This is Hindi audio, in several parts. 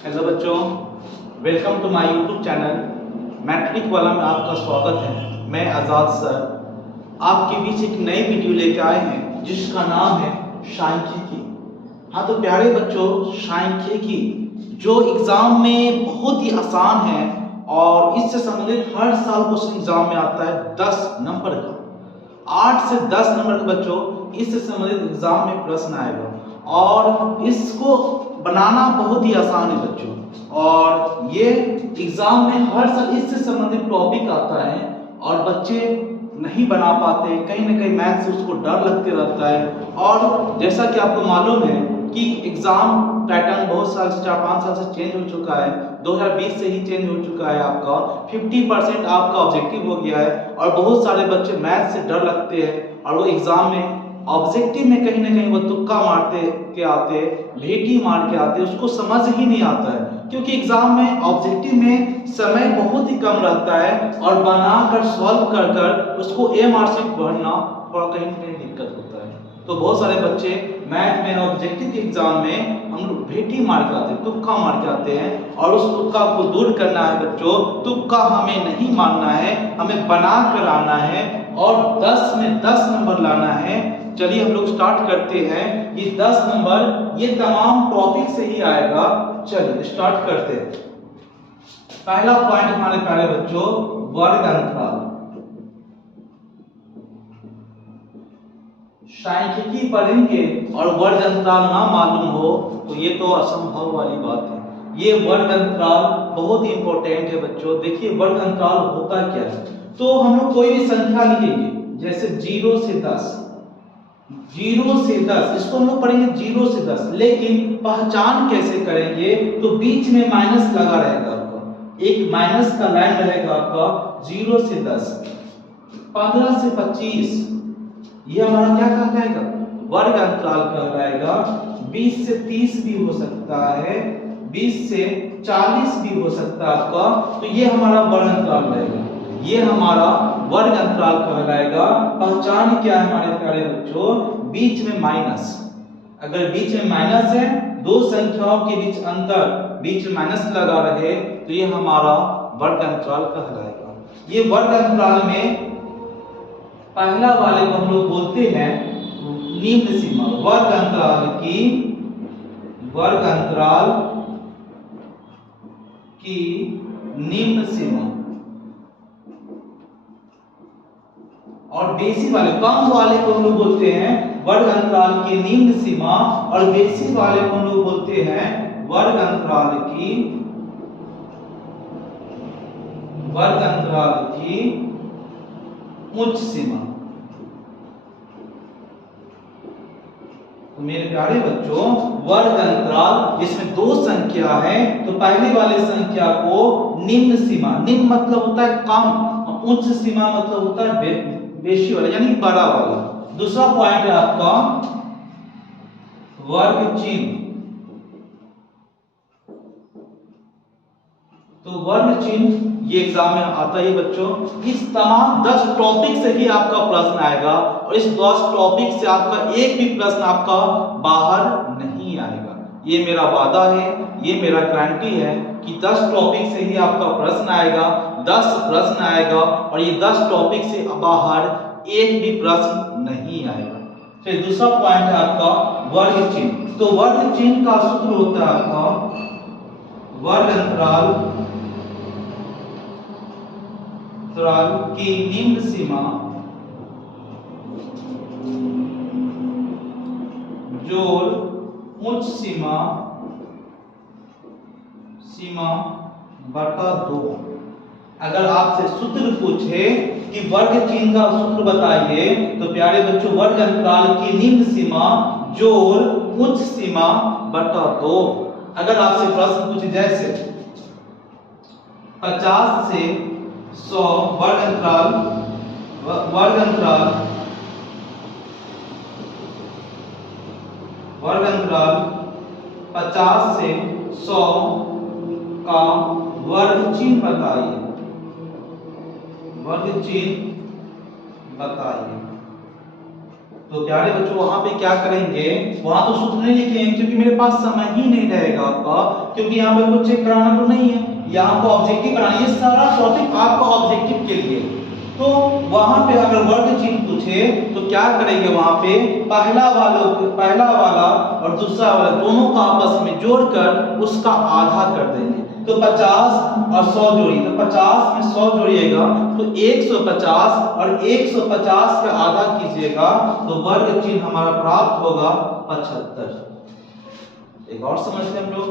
हेलो बच्चों, welcome to my YouTube channel matric वाला में आपका स्वागत है। मैं आज़ाद सर आपके बीच एक नई वीडियो लेकर आए हैं जिसका नाम है सांख्यिकी। हाँ तो प्यारे बच्चों, सांख्यिकी जो एग्जाम में बहुत ही आसान है और इससे संबंधित हर साल क्वेश्चन एग्जाम में आता है 10 नंबर का। 8 से 10 नंबर के बच्चों इससे संबंधित एग्जाम में प्रश्न आएगा और इसको बनाना बहुत ही आसान है बच्चों। और ये एग्जाम में हर साल इससे संबंधित टॉपिक आता है और बच्चे नहीं बना पाते, कहीं ना कहीं मैथ से उसको डर लगते रहता है। और जैसा कि आपको मालूम है कि एग्जाम पैटर्न बहुत साल से 4-5 साल से चेंज हो चुका है, 2020 से ही चेंज हो चुका है। आपका 50% आपका ऑब्जेक्टिव हो गया है और बहुत सारे बच्चे मैथ से डर लगते हैं और वो एग्जाम में ऑब्जेक्टिव में कहीं ना कहीं वो तुक्का मारते के आते, भेटी मार के आते, उसको समझ ही नहीं आता है क्योंकि एग्जाम में ऑब्जेक्टिव में समय बहुत ही कम रहता है और बनाकर सॉल्व कर कर उसको मार्कशीट भरना थोड़ा कहीं ना कहीं दिक्कत होता है। तो बहुत सारे बच्चे मैथ में ऑब्जेक्टिव के एग्जाम में हम लोग भेटी मार के आते हैं, तुक्का मार के आते हैं और उस तुक्का को दूर करना है बच्चों। तुक्का हमें नहीं मारना है, हमें बना कर आना है और 10 में 10 नंबर लाना है। चलिए हम लोग स्टार्ट करते हैं। ये 10 नंबर ये तमाम टॉपिक से ही आएगा। चलिए स्टार्ट करते हैं। पहला पॉइंट हमारे प्यारे बच्चों, वर्ग अंतराल। सांख्यिकी पढ़ेंगे और वर्ग अंतराल ना मालूम हो तो ये तो असंभव वाली बात है। ये वर्ग अंतराल बहुत ही इंपॉर्टेंट है बच्चों। देखिए वर्ग अंतराल होता क्या है, तो हम लोग कोई भी संख्या लिखेंगे जैसे 0 से 10, 0 से 10 इसको हम लोग पढ़ेंगे 0 से 10, लेकिन पहचान कैसे करेंगे तो बीच में माइनस लगा रहेगा आपका, एक माइनस का लाइन रहेगा आपका 0 से 10। 15 से 25 ये हमारा क्या कहलाएगा, वर्ग अंतराल कहलाएगा। 20 से 30 भी हो सकता है, 20 से 40 भी हो सकता है आपका, तो ये हमारा वर्ग अंतराल रहेगा, ये हमारा वर्ग अंतराल कहलाएगा। पहचान क्या है हमारे प्यारे बच्चों, बीच में माइनस। अगर बीच में माइनस है, दो संख्याओं के बीच अंतर, बीच में माइनस लगा रहे तो ये हमारा वर्ग अंतराल कहलाएगा। ये वर्ग अंतराल में पहला वाले को हम लोग बोलते हैं निम्न सीमा। वर्ग अंतराल की निम्न सीमा और बेसी वाले, कम वाले को हम लोग बोलते हैं वर्ग अंतराल की निम्न सीमा और बेसी वाले को हम लोग बोलते हैं वर्ग अंतराल की उच्च सीमा। तो मेरे प्यारे बच्चों, वर्ग अंतराल जिसमें दो संख्या है तो पहली वाले संख्या को निम्न सीमा, निम्न मतलब होता है कम, उच्च सीमा मतलब होता है बेशी वाला यानी बड़ा वाला। दूसरा पॉइंट है आपका वर्ग चिन्ह। तो वर्ग चिन्ह ये एग्जाम में आता ही बच्चों। इस तमाम 10 टॉपिक से ही आपका प्रश्न आएगा और इस 10 टॉपिक से आपका एक भी प्रश्न आपका बाहर नहीं आएगा। ये मेरा वादा है, ये मेरा गारंटी है कि 10 टॉपिक से ही आपका प्रश्न आएगा, 10 प्रश्न आएगा और ये 10 टॉपिक से बाहर एक भी प्रश्न नहीं आएगा। फिर दूसरा पॉइंट है आपका वर्ग चिन्ह। तो वर्ग चिन्ह का सूत्र होता है आपका वर्ग अंतराल की निम्न सीमा जोड़ उच्च सीमा बटा 2। अगर आपसे सूत्र पूछे कि वर्ग चिन्ह का सूत्र बताइए तो प्यारे बच्चों वर्ग अंतराल की निम्न सीमा जोड़ उच्च सीमा बटा 2। अगर आपसे प्रश्न पूछे जैसे 50 से 100 वर्ग अंतराल 50 से 100 का वर्ग चिन्ह बताइए, तो प्यारे बच्चों वहां पे क्या करेंगे, वहां तो सूत्र नहीं लिखेंगे क्योंकि मेरे पास समय ही नहीं रहेगा आपका, क्योंकि यहाँ पे कुछ चेक कराना तो नहीं है, यहाँ को ऑब्जेक्टिव कराना, ये सारा टॉपिक आपका ऑब्जेक्टिव के लिए। तो वहां पे अगर वर्ग चिन्ह पूछे तो क्या करेंगे, वहां पे पहला वाला और दूसरा वाला दोनों का आपस में जोड़कर उसका आधा कर देंगे। तो 50 और 100 जोड़िए, तो 50 में 100 जोड़िएगा तो 150 और 150 का आधा कीजिएगा तो वर्ग चिन्ह हमारा प्राप्त होगा 75। एक और समझते हैं हम लोग।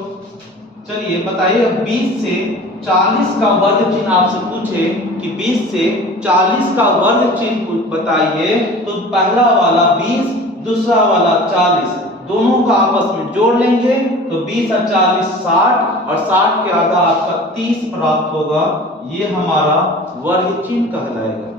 चलिए बताइए, 20 से 40 का वर्ग चिन्ह आपसे पूछे कि 20 से 40 का वर्ग चिन्ह बताइए, तो पहला वाला 20 दूसरा वाला 40 दोनों का आपस में जोड़ लेंगे तो 20 और 40 60 और 60 के आधा आपका 30 प्राप्त होगा। ये हमारा वर्ग चिन्ह कहलाएगा।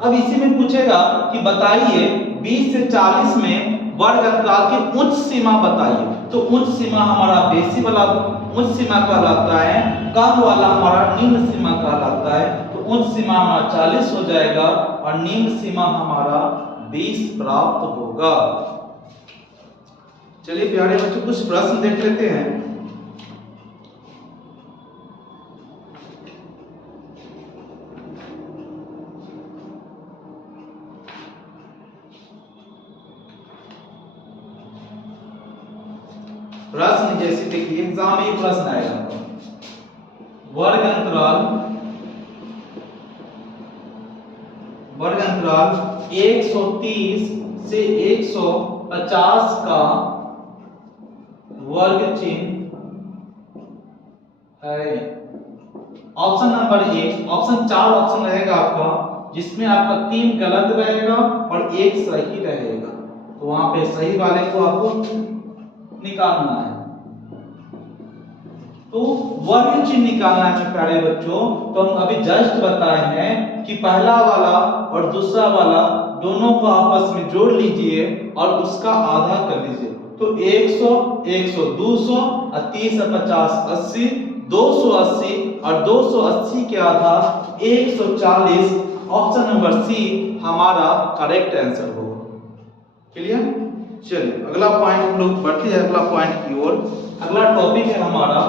अब इसी में पूछेगा कि बताइए 20 से 40 में वर्ग अंतराल की उच्च सीमा बताइए, तो उच्च सीमा हमारा बेसी वाला उच्च सीमा कहलाता है, कम वाला हमारा निम्न सीमा कहलाता है। तो उच्च सीमा हमारा 40 हो जाएगा और निम्न सीमा हमारा 20 प्राप्त होगा। चलिए प्यारे बच्चों कुछ प्रश्न देख लेते हैं। प्रश्न जैसे देखिए एग्जाम में प्रश्न आएगा, वर्ग अंतराल 130 से 150 का वर्ग चिन्ह है। ऑप्शन नंबर 1, ऑप्शन 4 ऑप्शन रहेगा आपका, जिसमें आपका 3 गलत रहेगा और 1 सही रहेगा। तो वहां पे सही वाले को आपको निकालना है। तो वर्ग चिन्ह निकालना है प्यारे बच्चों, तो हम अभी जस्ट बताए हैं कि पहला वाला और दूसरा वाला दोनों को आपस में जोड़ लीजिए और उसका आधा कर लीजिए। तो 100 100 200 और 30 और 50 80 280 और 280 के आधा 140। ऑप्शन नंबर सी हमारा करेक्ट आंसर होगा। क्लियर? चलिए अगला पॉइंट हम लोग बढ़ते हैं अगला पॉइंट की ओर। अगला टॉपिक है हमारा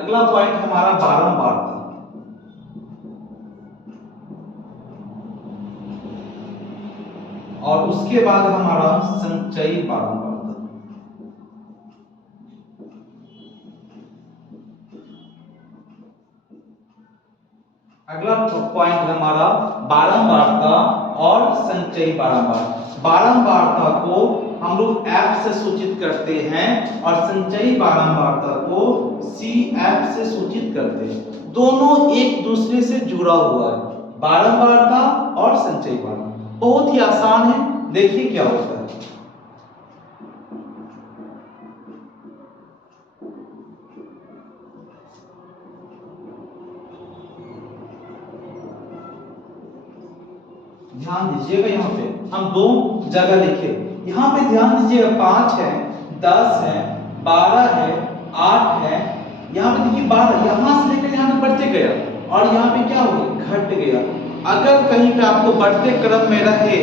अगला पॉइंट हमारा बारंबारता। और उसके बाद हमारा संचयी बारंबारता। अगला पॉइंट हमारा बारंबारता और संचयी बारंबारता। बारंबारता को हम लोग F से सूचित करते हैं और संचयी बारंबारता को CF से सूचित करते हैं। दोनों एक दूसरे से जुड़ा हुआ है, बारंबारता और संचयी बारंबारता। बहुत ही आसान है, देखिए क्या होता है। ध्यान दीजिएगा, यहाँ पे हम दो जगह लिखे, यहाँ पे ध्यान दीजिएगा 5 है 10 है 12 है 8 है, यहाँ पे देखिए 12 यहाँ से लेकर यहाँ तक बढ़ते गया और यहाँ पे क्या हो गया घट गया। अगर कहीं पे आपको बढ़ते क्रम में रहे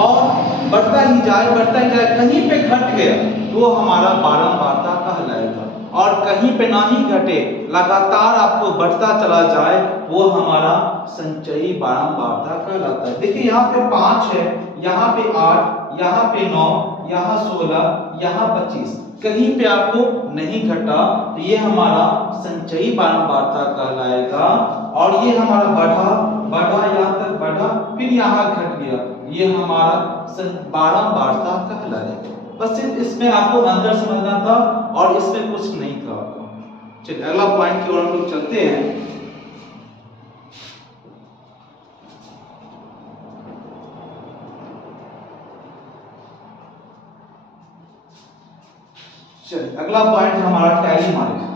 और बढ़ता ही जाए कहीं पे घट गया तो हमारा बारंबारता कहलाएगा, और कहीं पे ना ही घटे लगातार आपको बढ़ता चला जाए वो हमारा संचयी बारंबारता कहलाता है। देखिए यहाँ पे 5 है, यहाँ पे 8, यहाँ पे 9, यहाँ 16, यहाँ 25, कहीं पे आपको नहीं घटा तो ये हमारा संचयी बारंबारता कहलाएगा। और ये हमारा बढ़ा यहाँ तक बढ़ा फिर यहाँ घट गया, ये हमारा बारंबारता कहलाएगा। बस सिर्फ इसमें आपको अंतर समझना था और इसमें कुछ नहीं था आपको। चलिए अगला पॉइंट की ओर हम लोग चलते हैं। चलिए अगला पॉइंट हमारा टैली मार्क।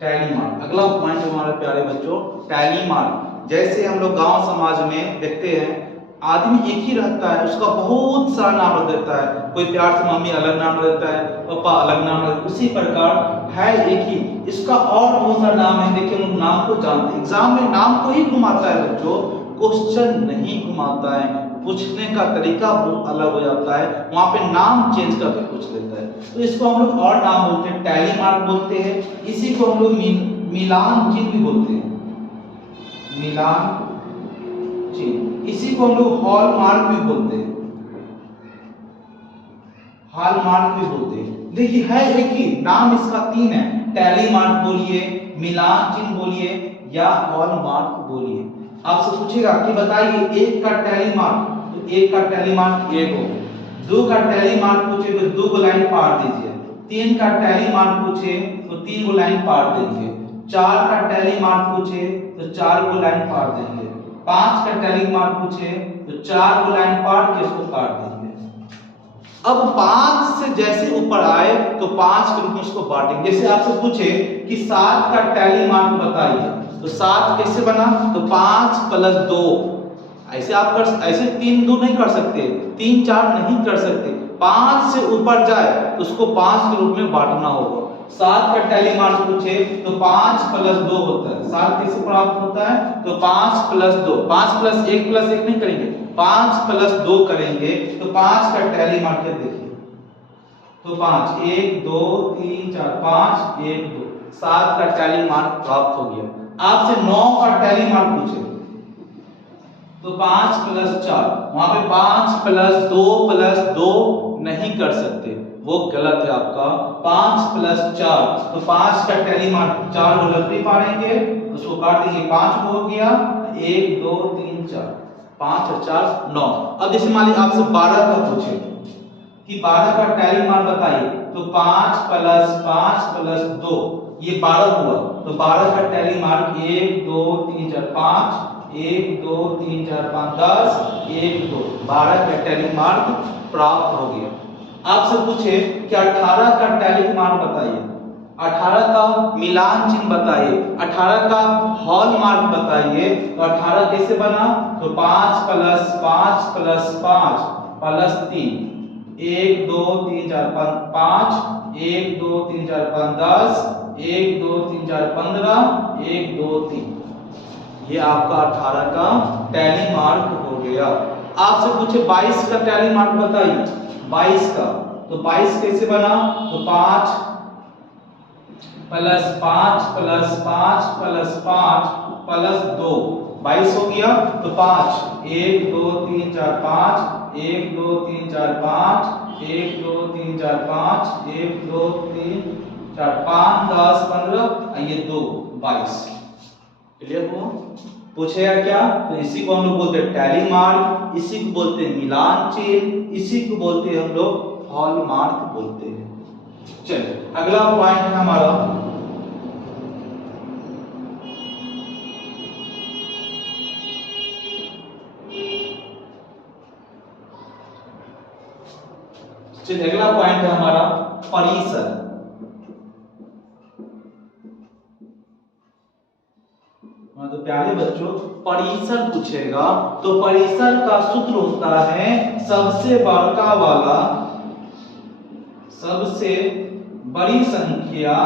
टैली मार्क अगला पॉइंट हमारे प्यारे बच्चों टैली मार्क। जैसे हम लोग गांव समाज में देखते हैं आदमी एक ही रहता है, उसका बहुत सारा नाम रख देता है। कोई प्यार से मम्मी अलग नाम रख देता है, पापा अलग नाम रख, उसी प्रकार है एक ही, इसका और बहुत सारा नाम है। देखिए हम लोग नाम को जानते हैं, एग्जाम में नाम को ही घुमाता है बच्चों, क्वेश्चन नहीं घुमाता है। पूछने का तरीका अलग हो जाता है, वहां पे नाम चेंज करके पूछ लेता है। तो इसको हम लोग और नाम बोलते हैं, टैली मार्क बोलते हैं। इसी को हम लोग मिलान चिन्ह भी बोलते हैं, मिलान चिन्ह। इसी को हम लोग हॉल मार्क भी बोलते हैं, हॉल मार्क भी बोलते हैं। देखिए है एक ही नाम, इसका तीन है, टैली मार्क बोलिए, मिलान चिन्ह बोलिए या हॉल मार्क बोलिए। आपसे पूछेगा कि बताइए एक का टैली मार्क, तो एक का टैली मार्क एक हो। दो का टैली मार्क पूछे तो दो को लाइन पार दीजिए। तीन का टैली मार्क पूछे तो तीन को लाइन पार देंगे। चार का टैली मार्क पूछे तो चार को लाइन पार देंगे। पांच का टैली मार्क पूछे तो चार को लाइन पार के इसको काट देंगे। अब पांच से जैसे ऊपर आए तो पांच के रूप में इसको बांटेंगे। जैसे आपसे पूछे कि सात का टैली मार्क बताइए, तो सात कैसे बना, तो 5 + 2। ऐसे आप ऐसे 3 2 नहीं कर सकते, 3 4 नहीं कर सकते। 5 से ऊपर जाए तो उसको 5 के रूप में बांटना होगा। 7 का टैली मार्क पूछे तो 5 + 2 होता है। 7 कैसे प्राप्त होता है, तो 5 + 2, 5 + 1 + 1 नहीं करेंगे, 5 + 2 करेंगे। तो 5 का टैली मार्क देखिए, तो 5 1 2 3 4 5 1 2, 7 का टैली मार्क प्राप्त हो गया। आपसे 9 का टैली मार्क पूछे तो 5 + 4, वहां पे 5 + 2 + 2 नहीं कर सकते, वो गलत है आपका। 5 + 4, तो 5 का टैली मार्क 4 को लकड़ी पारेंगे, उसको काट देंगे, 5 हो गया, 1 2 3 4, 5 और 4 9। अब जैसे मान लीजिए आपसे 12 का पूछे कि 12 का टैली मार्क बताइए, तो 5 + 5 + 2 ये 12 हुआ। तो 12 का टैली मार्क 1 2 3 4 5, 1 2 3 4 5 10, 1 2, 12 का टैली मार्क प्राप्त हो गया। आपसे पूछे कि 18 का टैली मार्क बताइए, 18 का मिलान चिन्ह बताइए, 18 का हॉल मार्क बताइए। तो 18 कैसे बना, तो 5 + 5 + 5 + 3, 1 2 3 4 5, 1 2 3 4 5 10, 1 2 3 4 15, 1 2 3, ये आपका 18 का टैली मार्क हो गया। आपसे पूछे 22 का टैली मार्क बताइए, 22 का, तो 22 कैसे बना, तो 5 + 5 + 5 + 5 + 2, 22 हो गया। तो 5 1 2 3 4 5, 1 2 3 4 5, 1 2 3 4 5, 1 2 3 4 5 10 15, ये 2 22। क्लियर हुआ। पूछेगा क्या, तो इसी को हम लोग बोलते हैं टैली मार्क, इसी को बोलते हैं मिलान चिन्ह, इसी को बोलते हैं हम लोग हॉल मार्क बोलते हैं। चलिए अगला पॉइंट है हमारा अगला पॉइंट है हमारा परिसर। तो प्यारे बच्चों परिसर पूछेगा तो परिसर का सूत्र होता है सबसे बड़का वाला, सबसे बड़ी संख्या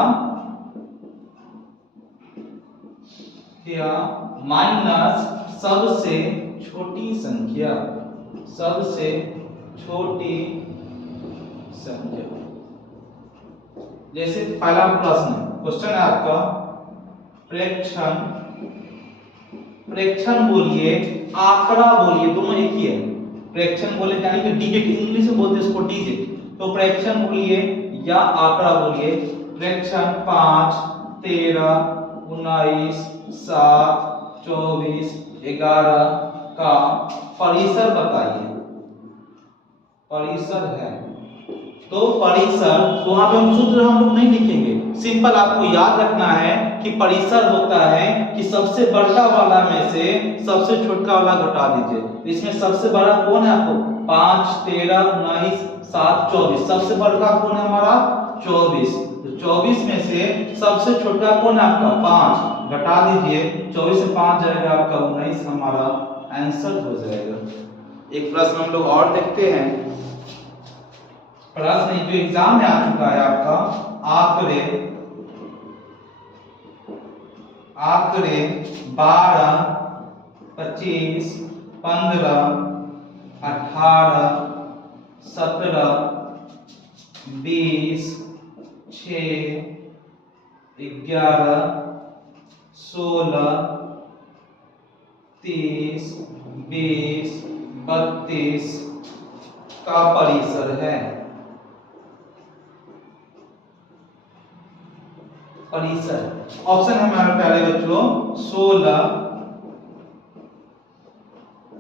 माइनस सबसे छोटी संख्या, सबसे छोटी संख्या। जैसे पहला क्वेश्चन है आपका, प्रेक्षण, प्रेक्षण बोलिए, आंकड़ा बोलिए, दोनों एक ही है। प्रेक्षण बोले यानी कि डिजिट, इंग्लिश में बोलते हैं इसको डिजिट। तो प्रेक्षण बोलिए या आंकड़ा बोलिए। प्रेक्षण 5 13 19 7 24 11 का परिसर बताइए। परिसर है तो परिसर, तो वहां पे हम सूत्र हम लोग नहीं लिखेंगे, सिंपल आपको याद रखना है कि परिसर होता है कि सबसे बड़ा वाला में से सबसे छोटा वाला घटा दीजिए। इसमें सबसे बड़ा कौन है आपको, 5 13 19 7 24, सबसे बड़ा कौन है हमारा 24, तो 24 में से सबसे छोटा कौन है आपका 5, घटा दीजिए 24 से 5 जाएगा आपका 19, हमारा आंसर हो जाएगा। एक प्रश्न हम लोग और देखते हैं। प्रश्न जो एग्जाम में आ चुका है आपका, आंकड़े 12, 25, 15, 18, 17, 20, 6, 11, 16, 30, 20, 32 का परिसर है। परिसर ऑप्शन है हमारे प्यारे बच्चों 16,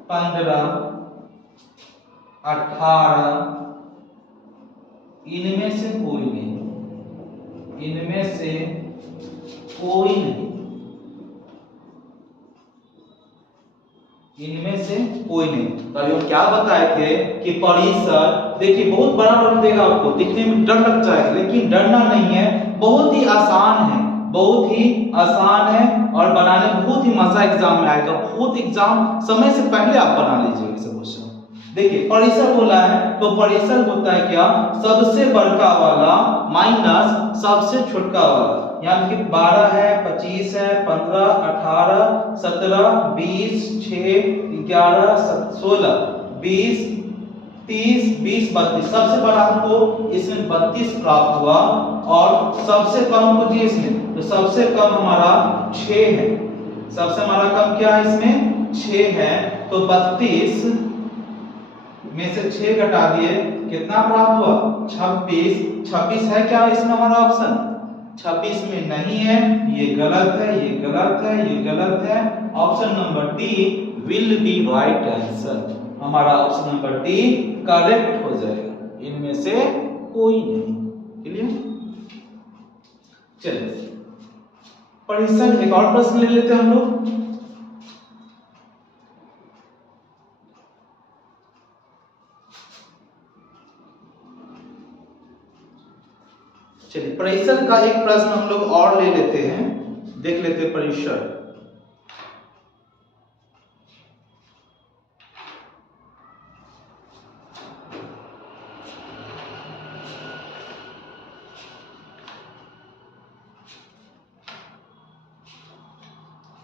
15, 18, इनमें से कोई नहीं, इनमें से कोई नहीं, इनमें से कोई नहीं। तो अभी हम क्या बताए थे कि परिसर, देखिए बहुत बड़ा बन देगा आपको, दिखने में डर लग जाएगा, लेकिन डरना नहीं है, बहुत ही आसान है, बहुत ही आसान है और बनाने में बहुत ही मजा एग्जाम में आएगा। बहुत एग्जाम समय से पहले आप बना लीजिएगा इसे क्वेश्चन। देखिए परिसर बोला है तो परिसर होता है क्या, सबसे बड़का वाला माइनस सबसे छोटा वाला। यहाँ देखिए 12 है, 25 है, 15, 18, 17, 20, 6, 11, 16, 20, 30, 20, 32। सबसे बड़ा हमको इसमें 32 प्राप्त हुआ और सबसे कम को जी इसमें, तो सबसे कम हमारा 6 है। सबसे हमारा कम क्या है इसमें 6 है, तो 32 में से 6 घटा दिए, कितना प्राप्त हुआ 26। 26 है क्या इसमें हमारा ऑप्शन, 26 में नहीं है, ये गलत है, ये गलत है, ये गलत है। Option number D will be right answer, हमारा ऑप्शन नंबर डी करेक्ट हो जाएगा, इनमें से कोई नहीं। क्लियर? चलिए परिसर एक और प्रश्न ले लेते हैं हम लोग। चलिए परिसर का एक प्रश्न हम लोग और ले लेते हैं, देख लेते हैं परिसर।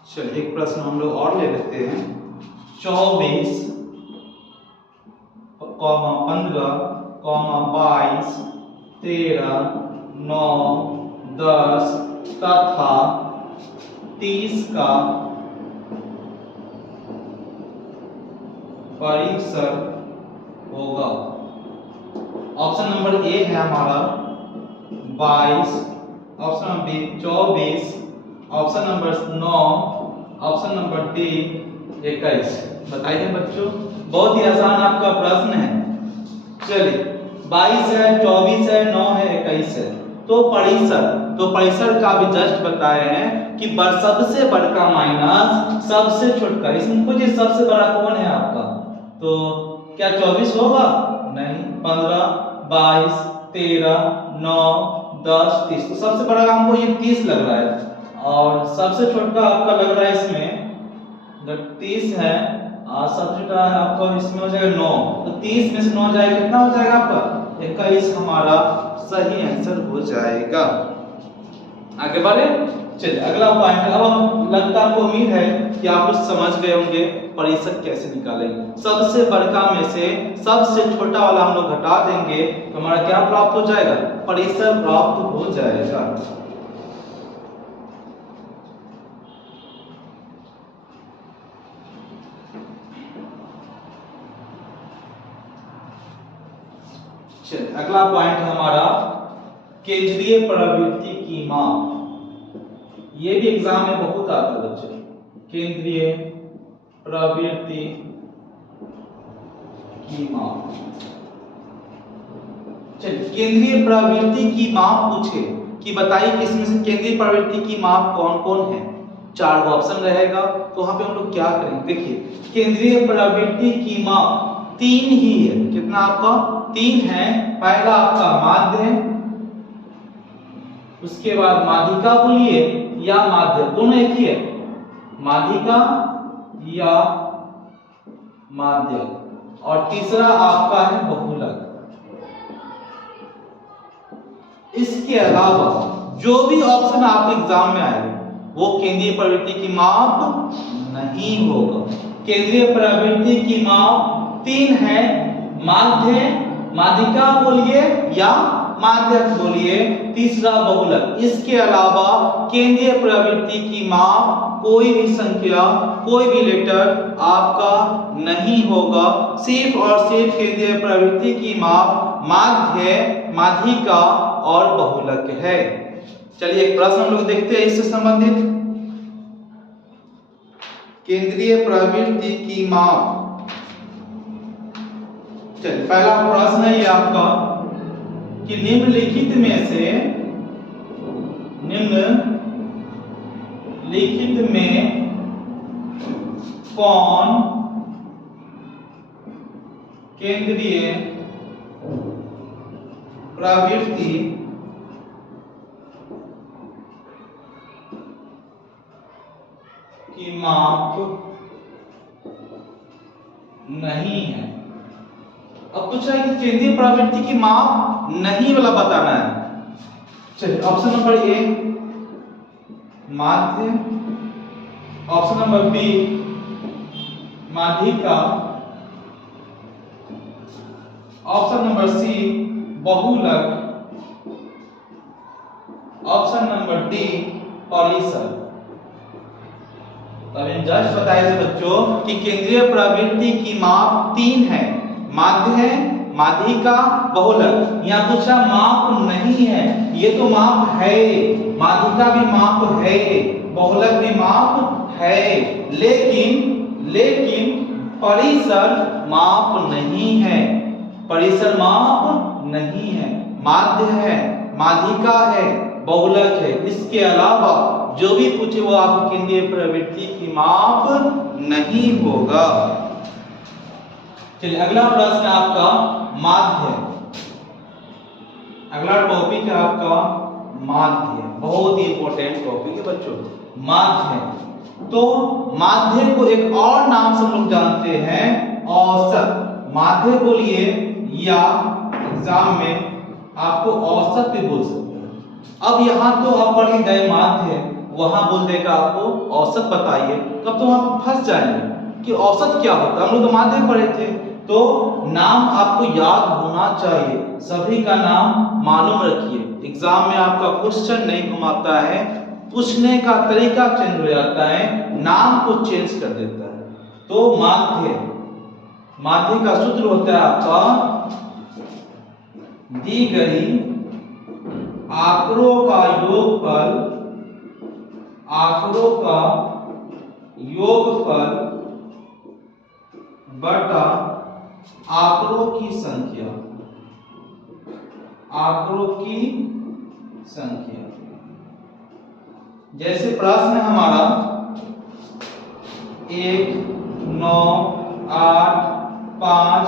चलिए एक प्रश्न हम लोग और ले लेते हैं। 24, 15, 22, 13, 9, 10 तथा 30 का परिसर होगा। ऑप्शन नंबर ए है हमारा 22, option number B 24, option number 9, option number D 21। बताइए बच्चों, बहुत ही आसान आपका प्रश्न है। चलिए 22 है, 24 है, 9 है, 21 है, तो परिसर का भी जस्ट बताए हैं कि सबसे बड़का माइनस सबसे छोटा, इसमें कुछ सबसे बड़ा कौन है आपका, तो क्या 24 होगा, नहीं, 15, 22, 13, 9, 10, 30, तो सबसे बड़ा हमको ये 30 लग रहा है और सबसे छोटा आपका लग रहा है इसमें जब 30 है और सबसे छोटा है आपका इसमें हो जाएगा 9, तो 30 में से 9 जाएगा, कितना हो जाएगा आपका 21, हमारा सही आंसर हो जाएगा। आगे बढ़े, चलिए अगला पॉइंट। अब लगता है आपको उम्मीद है कि आप लोग समझ गए होंगे परिसर कैसे निकालेंगे। सबसे बड़का में से सबसे छोटा वाला हम लोग घटा देंगे तो हमारा क्या प्राप्त हो जाएगा, परिसर प्राप्त हो जाएगा। चलिए अगला पॉइंट हमारा केंद्रीय प्रवृत्ति की माप। ये भी एग्जाम में बहुत आता है बच्चों, केंद्रीय प्रवृत्ति की माप। चलिए केंद्रीय प्रवृत्ति की माप पूछे कि बताइए कि इसमें से केंद्रीय प्रवृत्ति की माप कौन कौन है। 4 ऑप्शन रहेगा, तो वहां पे हम लोग क्या करेंगे, देखिए केंद्रीय प्रवृत्ति की माप 3 ही है। कितना आपका 3 है। पहला आपका माध्य, उसके बाद माध्यिका बोलिए या माध्य, दोनों एक ही है, माध्यिका या माध्य। और तीसरा आपका है बहुलक। इसके अलावा जो भी ऑप्शन आपके एग्जाम में आए वो केंद्रीय प्रवृत्ति की माप नहीं होगा। केंद्रीय प्रवृत्ति की माप 3 है, माध्य, माध्यिका बोलिए या माध्यक बोलिए, तीसरा बहुलक। इसके अलावा केंद्रीय प्रवृत्ति की माप कोई भी संख्या, कोई भी लेटर आपका नहीं होगा। सिर्फ और सिर्फ केंद्रीय प्रवृत्ति की माप माध्य, माध्यिका और बहुलक है। चलिए एक प्रश्न हम लोग देखते हैं इससे संबंधित। केंद्रीय प्रवृत्ति की माप, चलिए पहला प्रश्न है ये आपका कि निम्नलिखित में कौन केंद्रीय प्रवृत्ति की माप नहीं है। अब पूछा है कि केंद्रीय प्रवृत्ति की माप नहीं वाला बताना है। चलिए ऑप्शन नंबर ए माध्य, ऑप्शन नंबर बी माध्यिका, ऑप्शन नंबर सी बहुलक, ऑप्शन नंबर डी परिसर। अब इन जस्ट बताया थे बच्चों कि केंद्रीय प्रवृत्ति की माप 3 है, माध्य, माध्यिका, बहुलक। यहाँ पूछा माप नहीं है, ये तो माप है, माध्यिका भी माप है, बहुलक भी माप है, लेकिन परिसर माप नहीं है, परिसर माप नहीं है। माध्य है, माध्यिका है, बहुलक है, इसके अलावा जो भी पूछे वो आपको केंद्रीय प्रवृत्ति की माप नहीं होगा। चलिए अगला प्रश्न है आपका माध्य। अगला टॉपिक है आपका माध्य, बहुत ही इंपॉर्टेंट टॉपिक है बच्चों, माध्य। तो माध्य को एक और नाम से हम लोग जानते हैं औसत। माध्य बोलिए या एग्जाम में आपको औसत भी बोल सकते हैं। अब यहाँ तो आप पढ़ ही गए माध्य, वहां बोल देगा आपको औसत बताइए, तब तो वहां फंस जाएंगे कि औसत क्या होता है। हम लोग तो माध्य पढ़े थे, तो नाम आपको याद होना चाहिए, सभी का नाम मालूम रखिए। एग्जाम में आपका क्वेश्चन नहीं घुमाता है, पूछने का तरीका चेंज हो जाता है, नाम को चेंज कर देता है। तो माध्य, माध्य का सूत्र होता है आपका दी गई आंकड़ों का योगफल, आंकड़ों का योगफल बटा आंकड़ों की संख्या, आंकड़ों की संख्या। जैसे प्रश्न हमारा 1, 9, 8, 5,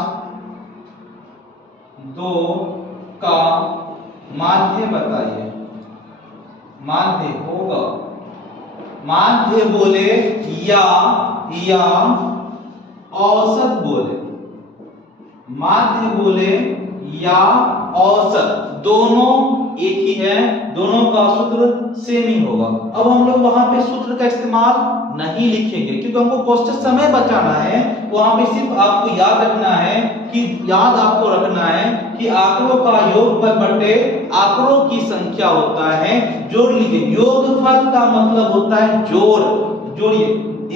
2 का माध्य बताइए। माध्य होगा, माध्य बोले या औसत बोले, माध्य बोले या औसत, दोनों एक ही है, दोनों का सूत्र सेम ही होगा। अब हम लोग वहां पे सूत्र का इस्तेमाल नहीं लिखेंगे क्योंकि हमको क्वेश्चन समय बचाना है। वहां पे सिर्फ आपको याद रखना है कि आंकड़ों का योगफल बटे आंकड़ों की संख्या होता है। जोड़ लीजिए, योगफल का मतलब होता है जोड़। जोड़िए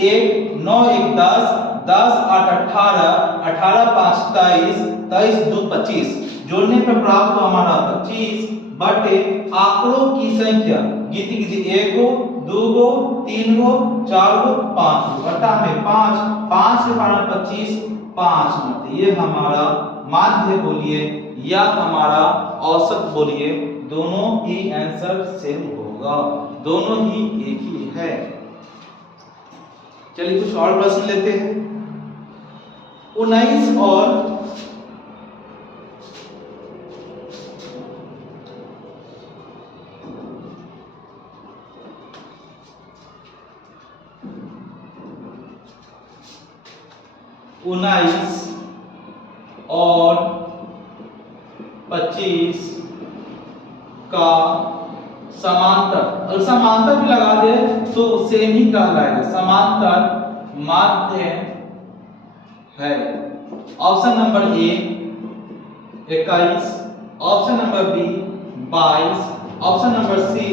1 9 1 10, 10 8 18, 18 5 23, 23 2 25, जोड़ने पर प्राप्त हो हमारा 25 बटे आंकड़ों की संख्या। गिनती कीजिए 1 गो 2 गो 3 गो 4 गो 5 गो, बटा में 5, 5 से 12 25, 5 मत। ये हमारा माध्य बोलिए या हमारा औसत बोलिए, दोनों ही आंसर सेम होगा, दोनों ही एक ही है। चलिए कुछ और प्रश्न लेते हैं। 19 और 20 19 और 25 का समांतर, अगर समांतर भी लगा दे तो सेम ही कहलाएगा, समांतर माध्य है। Option number A 21, option number B 22, option number C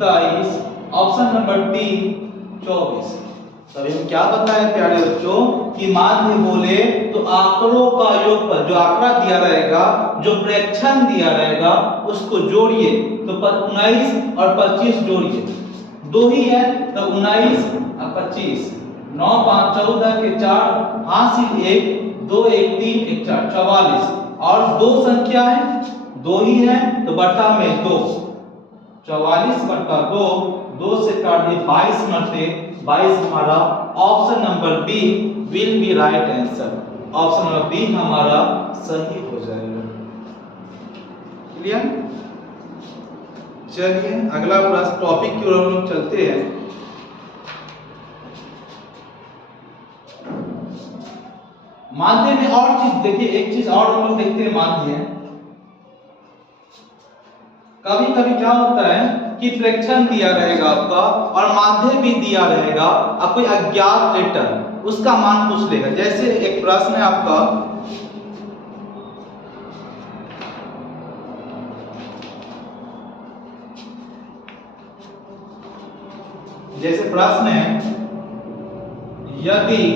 23, option number D 24। तभी हम क्या बताएं प्यारे बच्चों कि माध्य बोले तो आंकड़ों का योगफल, जो आंकड़ा दिया रहेगा, जो प्रेक्षण दिया रहेगा उसको जोड़िए। तो 19 और 25 जोड़िए, दो ही है तो 19 और 25, 9 5 14 के 4 हासिल 1, 2 1 3 1 4 44, और दो संख्या है, दो ही है तो बटा में 2, 44 बटा 2, 2 से काट दिए 22 मरते 22 हमारा option number B will be right answer. Option number B हमारा सही हो जाएगा। क्लियर? चलिए अगला प्रश्न टॉपिक की ओर हम लोग चलते हैं। माध्य में और चीज देखिए, एक चीज और हम लोग देखते हैं माध्य। कभी कभी क्या होता है कि प्रेक्षण दिया रहेगा आपका और माध्य भी दिया रहेगा, अब कोई अज्ञात लेटर उसका मान पूछ लेगा। जैसे एक प्रश्न है आपका, जैसे प्रश्न है यदि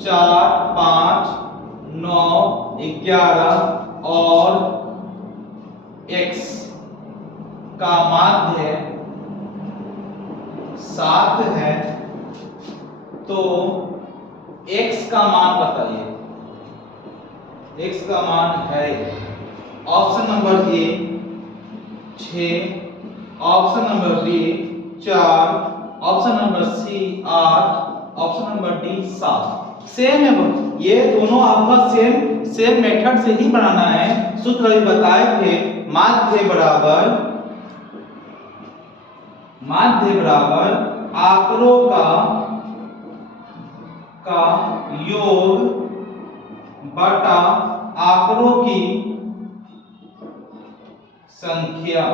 4 5 9 11 और x का माध्य 7 है तो x का मान बताइए। x का मान है option number A 6, option number B 4, option number C 8, option number D 7। Same है, ये दोनों आपका सेम मेथड से ही बनाना है। सूत्र अभी बताए थे, माध्य बराबर आंकड़ों का योग बटा आंकड़ों की संख्या।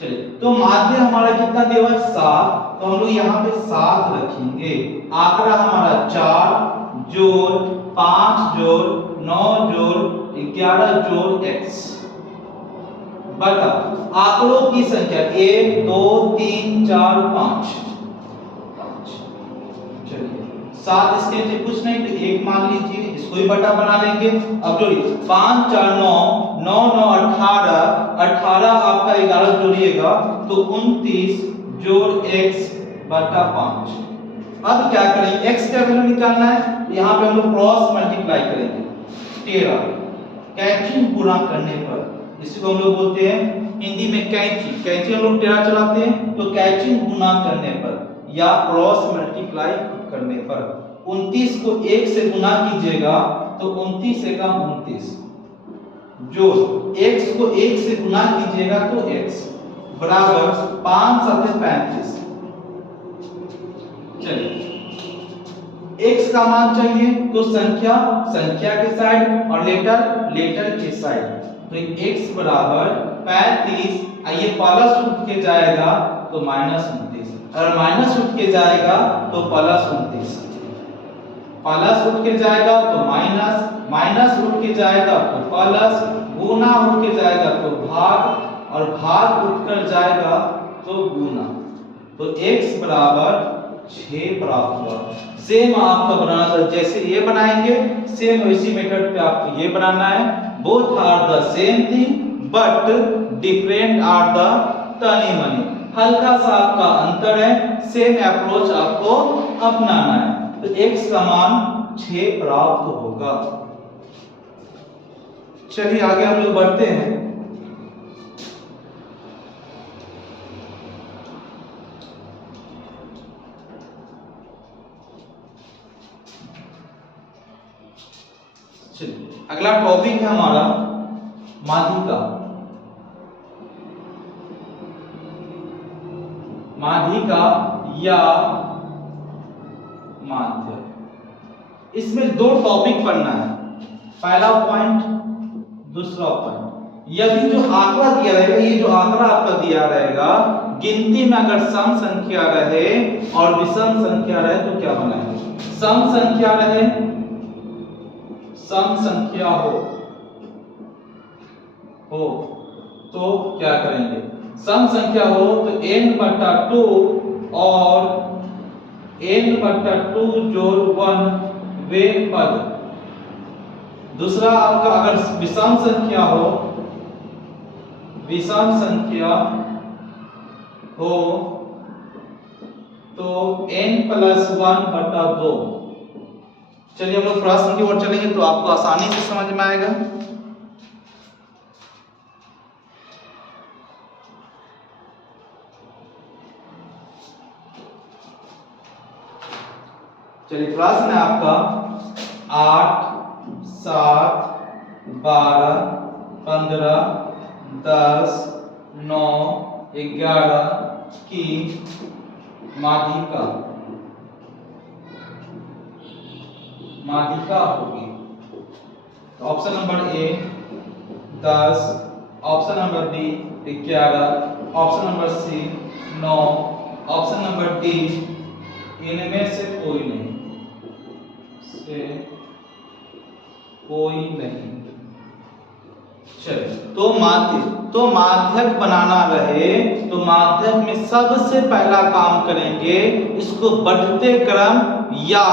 चलिए तो माध्य हमारा कितना दिया हुआ है 7, तो हम लोग यहाँ पे 7 रखेंगे। आंकड़ा हमारा 4 जोड़ 5 जोड़ 9 जोड़ 11 जोड़ x बटा आंकड़ों की संख्या 1 2 3 4 5। चलिए 7 इसके नीचे कुछ नहीं तो 1 मान लीजिए, इसको ही बटा बना लेंगे। अब जोड़िए 5 4 9 9 9 18, 18 आपका 11 जोड़िएगा तो 29 जोड़ x बटा 5। अब क्या करेंगे, x का वैल्यू निकालना है, यहाँ पे हम लोग क्रॉस मल्टीप्लाई करेंगे। 13 कैंची गुणा करने पर, इसी को हम लोग बोलते हैं हिंदी में कैंची हम लोग 13 चलाते हैं तो कैंची गुणा करने पर या क्रॉस मल्टीप्लाई करने पर 29 को 1 से गुणा कीजिएगा तो 29 एका 29, जो x को 1 से गुणा कीजिएगा तो x बराबर 5 7 35। चलिए x का मान चाहिए तो संख्या के साइड और लेटर के साइड, तो x बराबर 35, ये प्लस उठ के जाएगा तो -29, अगर माइनस उठ के जाएगा तो प्लस 29, प्लस उठ के जाएगा तो माइनस, माइनस उठ के जाएगा तो प्लस, गुना उठ के जाएगा तो भाग और भाग उठ कर जाएगा तो गुना, तो x बराबर 6 प्राप्त हुआ। सेम आपका बनाना था, जैसे ये बनाएंगे सेम वैसी मेथड पे आपको ये बनाना है। Both are the same thing but different are the तनी मनी, हल्का सा आपका अंतर है, सेम अप्रोच आपको अपनाना है। तो x का मान 6 प्राप्त होगा। चलिए आगे हम लोग बढ़ते हैं। चलिए अगला टॉपिक है हमारा माध्यिका। माध्यिका या माध्य। इसमें दो टॉपिक पढ़ना है, पहला पॉइंट, दूसरा पॉइंट। यदि जो आंकड़ा दिया रहेगा, ये जो आंकड़ा आपका दिया रहेगा, गिनती में अगर सम संख्या रहे और विषम संख्या रहे तो क्या बनाएंगे? सम संख्या रहे, सम संख्या हो तो क्या करेंगे? सम संख्या हो तो n/2 और n/2 जोड़ 1 वे पद। दूसरा आपका अगर विषम संख्या हो, विषम संख्या हो तो n+1/2। चलिए हम लोग प्रश्न की ओर चलेंगे तो आपको आसानी से समझ में आएगा। चलिए प्रश्न है आपका 8, 7, 12, 15, 10, 9, 11 की माध्यिका होगी। तो option number A 10, option number B 11, option number C 9, option number D इनमें से कोई नहीं, चलिए तो माध्यक बनाना रहे तो माध्यक में सबसे पहला काम करेंगे, इसको बढ़ते क्रम या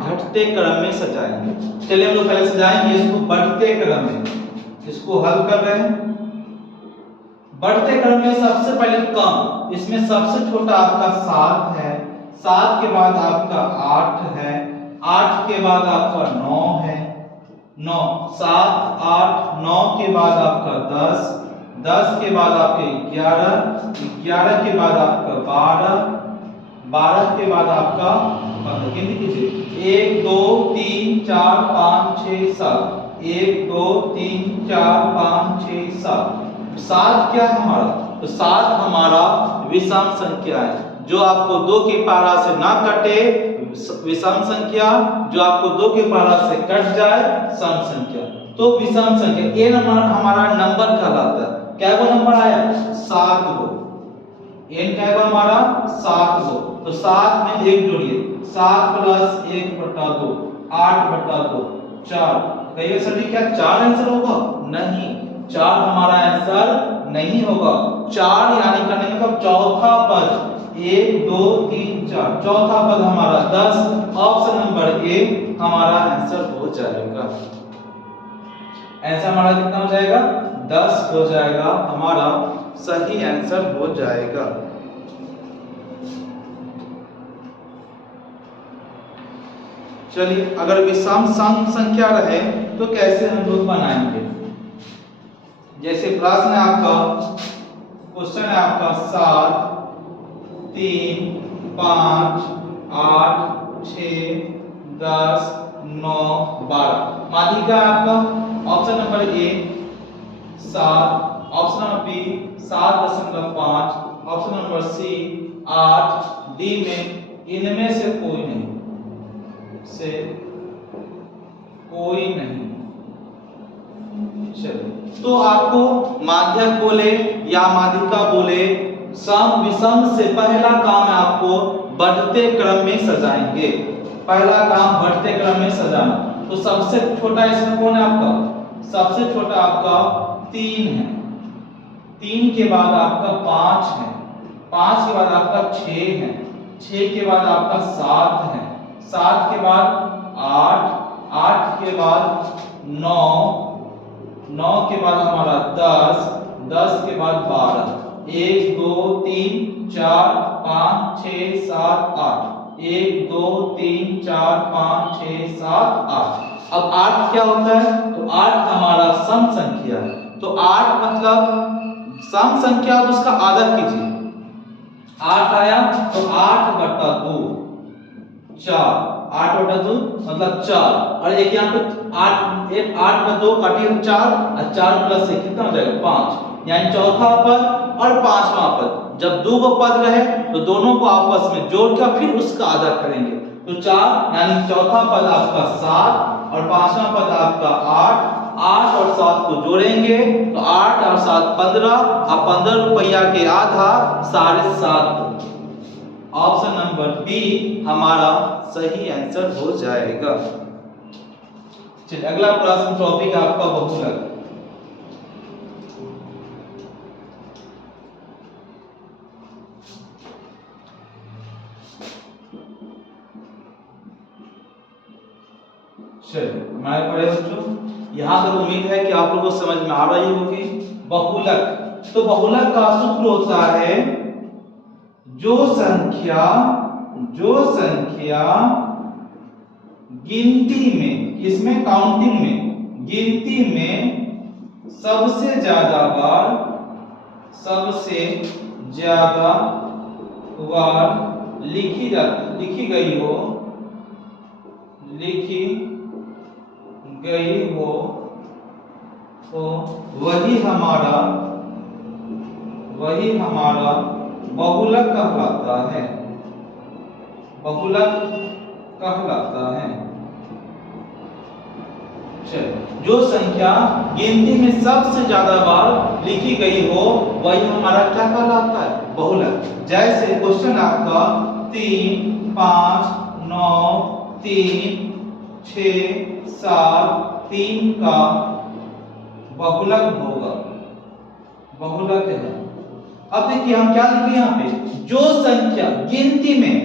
घटते क्रम में सजाएंगे। चलिए हम लोग पहले सजाएंगे इसको बढ़ते क्रम में। इसको हल कर रहे हैं बढ़ते क्रम में। सबसे पहले कम, इसमें सबसे छोटा आपका 7 है, 7 के बाद आपका 8 है, 8 के बाद आपका 9 है, 9, 7, 8, 9 के बाद आपका 10, 10 के बाद आपके 11, 11 के बाद आपका 12, 12 के बाद आपका 15। गिनती कीजिए 1 2 3 4 5 6 7, 1 2 3 4 5 6 7। 7 क्या है हमारा? तो 7 हमारा विषम संख्या है, जो आपको 2 के पारा से ना कटे विषम संख्या, जो आपको 2 के पारा से कट जाए सम संख्या। तो विषम संख्या ये नंबर हमारा नंबर कहलाता है। क्या वो नंबर आया? 7 गो। n क्या है हमारा? 7 गो। तो 7 में 1 जोड़िए, 7 + 1/2 8/2 4। कहिए सर जी क्या 4 आंसर होगा? नहीं, 4 हमारा आंसर नहीं होगा। 4 यानी करने मतलब चौथा पद 1 2 3 4, चौथा पद हमारा 10। ऑप्शन नंबर ए हमारा आंसर हो जाएगा। आंसर हमारा कितना हो जाएगा? 10 हो जाएगा, हमारा सही आंसर हो जाएगा। चलिए अगर विषम सम संख्या रहे तो कैसे हम लोग बनाएंगे? जैसे प्रश्न है आपका, क्वेश्चन है आपका 7 3 5 8 6 10 9 12। माध्यिका आपका option number A 7, option number B 7.5, option number C 8, D में इनमें से कोई नहीं, चलिए तो आपको माध्यक बोले या माध्यिका बोले, सम विषम से पहला काम है आपको बढ़ते क्रम में सजाएंगे। पहला काम बढ़ते क्रम में सजाना। तो सबसे छोटा इसमें कौन है आपका? सबसे छोटा आपका 3 है, 3 के बाद आपका 5 है, 5 के बाद आपका 6 है, 6 के बाद आपका 7 है, 7 के बाद 8, 8 के बाद 9, 9 के बाद हमारा 10, 10 के बाद 12। 1 2 3 4 5 6 7 8, 1 2 3 4 5 6 7 8। अब 8 क्या होता है? तो 8 हमारा सम संख्या है। तो 8 मतलब सम संख्या, तो उसका आधा कीजिए। 8 आया तो 8/2 4, 8/2 मतलब 4। और एक यहाँ पे 8 में 2 काटिए 4 और 4 + 1 कितना हो जाएगा? 5। यानी चौथा पद और पांचवा पद, जब 2 गो पद रहे तो दोनों को आपस में जोड़कर फिर उसका आधा करेंगे। तो 4 यानी चौथा पद आपका 7 और पांचवा पद आपका 8। 8 और 7 को जोड़ेंगे तो 8 और 7 15 और 15 रुपया के आधा 7.5। ऑप्शन नंबर बी हमारा सही आंसर हो जाएगा। चलिए अगला प्रश्न टॉपिक आपका बहुलक। चलिए हमारे बड़े बच्चों यहाँ तक उम्मीद है कि आप लोगों को समझ में आ रही होगी। बहुलक, तो बहुलक का सूत्र होता है जो संख्या गिनती में, इसमें काउंटिंग में, गिनती में सबसे ज्यादा बार लिखी गई हो तो वही हमारा बहुलक कहलाता है। जो संख्या गिनती में सबसे ज्यादा बार लिखी गई हो वही हमारा क्या कहलाता है? बहुलक। जैसे क्वेश्चन आपका 3, 5, 9, 3, 6, 7, 3 का बहुलक होगा, बहुलक है। अब देखिए हम क्या लिखे यहाँ पे, जो संख्या गिनती में,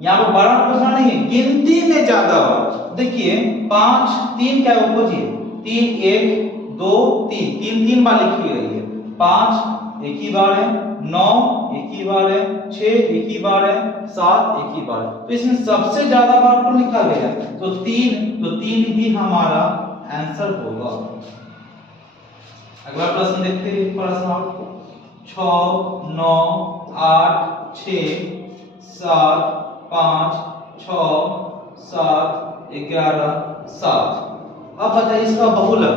यहाँ पर बड़ा पूछना नहीं है, गिनती में ज्यादा बार। देखिए 5, 3 क्या है ऊपर जी, 3, 1, 2, 3, 3 बार लिखी गई है। 5 एक ही बार है, 9 एक ही बार है, 6 एक ही बार है, 7 एक ही बार है। तो इसमें सबसे ज्यादा बार को लिखा गया तो 3 ही हमारा आंसर होगा। अगला प्रश्न देखते हैं। प्रश्न 6, 9, 8, 6, 7, 5, 6, 7, 11, 7। अब बताइए इसका बहुलक।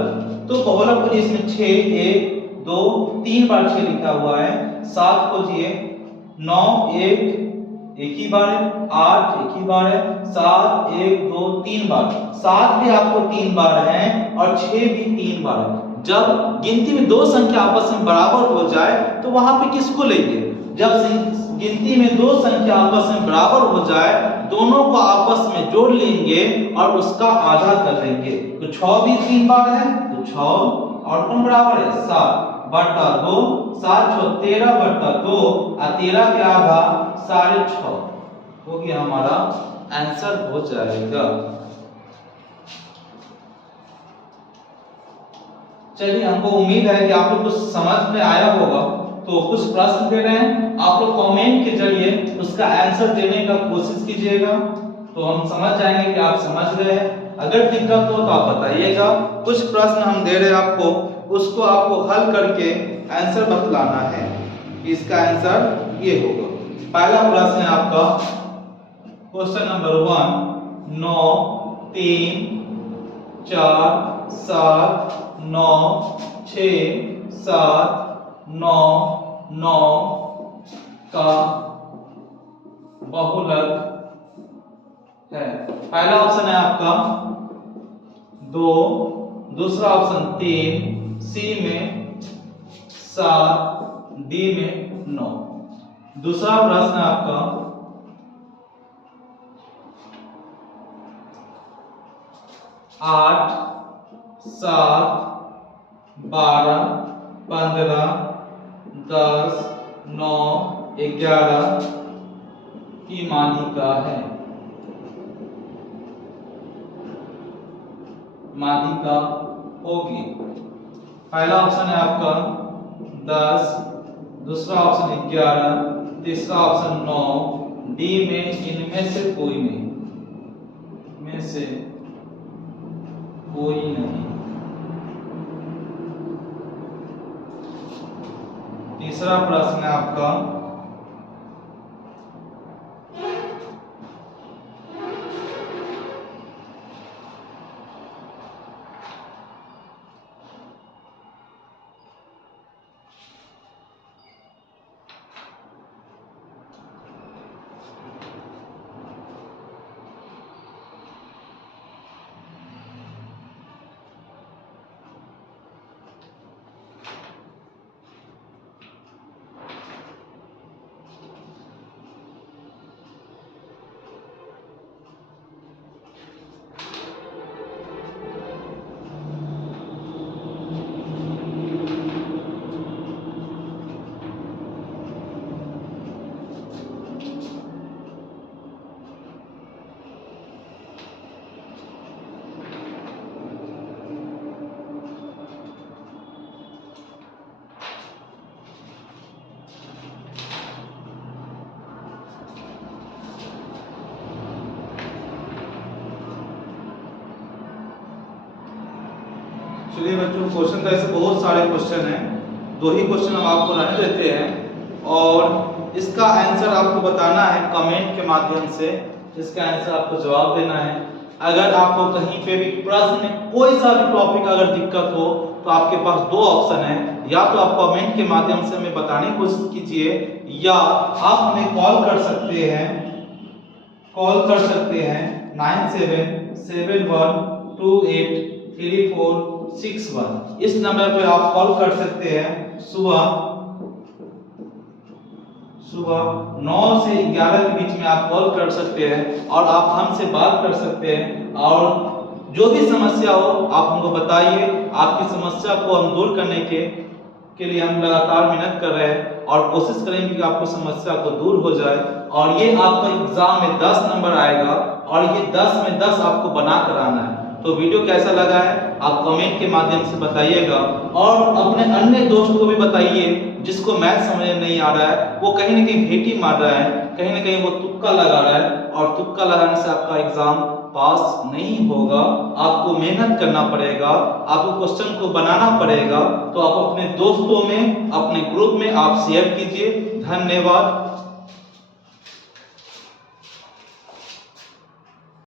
तो बहुलक को इसमें 6, 1, 2, 3 बार 6 लिखा हुआ है। 7 को जी 9 एक ही बार है, 8 एक ही बार है, 7 1 2 3 बार। 7 भी आपको 3 बार है और 6 भी 3 बार है। जब गिनती में दो संख्या आपस में बराबर हो जाए तो वहां पे किसको लेंगे? जब गिनती में दो संख्या आपस में बराबर हो जाए, दोनों को आपस में जोड़ लेंगे और उसका आधा कर लेंगे। तो 6 भी 3 बार है तो 6 और कौन बराबर है 7 बटा 2, 7 6 13 बटा 2 और 13 के आधा 6.5 हो गया, हमारा आंसर हो जाएगा। चलिए हमको उम्मीद है कि आप लोग को समझ में आया होगा। तो कुछ प्रश्न दे रहे हैं, आप लोग कमेंट के जरिए उसका आंसर देने का कोशिश कीजिएगा तो हम समझ जाएंगे कि आप समझ गए हैं। अगर दिक्कत हो तो आप बताइएगा। कुछ प्रश्न हम दे रहे हैं आपको, उसको आपको हल करके आंसर बतलाना है। इसका आंसर ये होगा। पहला प्रश्न है आपका क्वेश्चन नंबर 1, 9, 3, 4, 7, 9, 6, 7, 9, 9 का बहुलक है। पहला ऑप्शन है आपका 2, दूसरा ऑप्शन 3, सी में 7, डी में 9। दूसरा प्रश्न है आपका 8, 7, 12, 15, 10, 9, 11 की माध्यिका है। माध्यिका होगी। पहला ऑप्शन है आपका 10, दूसरा ऑप्शन 11, तीसरा ऑप्शन 9, डी में इनमें से कोई नहीं, में से कोई नहीं। तीसरा प्रश्न है आपका चलिए बच्चों, क्वेश्चन तो ऐसे बहुत सारे क्वेश्चन हैं, 2 ही क्वेश्चन हम आपको रहने देते हैं और इसका आंसर आपको बताना है कमेंट के माध्यम से। इसका आंसर आपको जवाब देना है। अगर आपको कहीं पे भी प्रश्न में कोई सा भी टॉपिक अगर दिक्कत हो तो आपके पास 2 ऑप्शन है, या तो आप कमेंट के माध्यम से हमें बताने की कोशिश कीजिए, या आप हमें कॉल कर सकते हैं 9771283461। इस नंबर पे आप कॉल कर सकते हैं। सुबह 9 से 11 के बीच में आप कॉल कर सकते हैं और आप हमसे बात कर सकते हैं, और जो भी समस्या हो आप हमको बताइए। आपकी समस्या को हम दूर करने के लिए हम लगातार मेहनत कर रहे हैं और कोशिश करेंगे कि आपको समस्या को दूर हो जाए। और ये आपका एग्जाम में 10 नंबर आएगा और ये 10 में 10 आपको बना कर आना है। तो वीडियो कैसा लगा है आप कमेंट के माध्यम से बताइएगा, और अपने अन्य दोस्त को भी बताइए जिसको मैथ समझ नहीं आ रहा है, वो कहीं ना कहीं भेटी मार रहा है, कहीं ना कहीं वो तुक्का लगा रहा है, और तुक्का लगाने से आपका एग्जाम पास नहीं होगा। आपको मेहनत करना पड़ेगा, आपको क्वेश्चन को बनाना पड़ेगा। तो आप अपने दोस्तों में, अपने ग्रुप में आप शेयर कीजिए। धन्यवाद।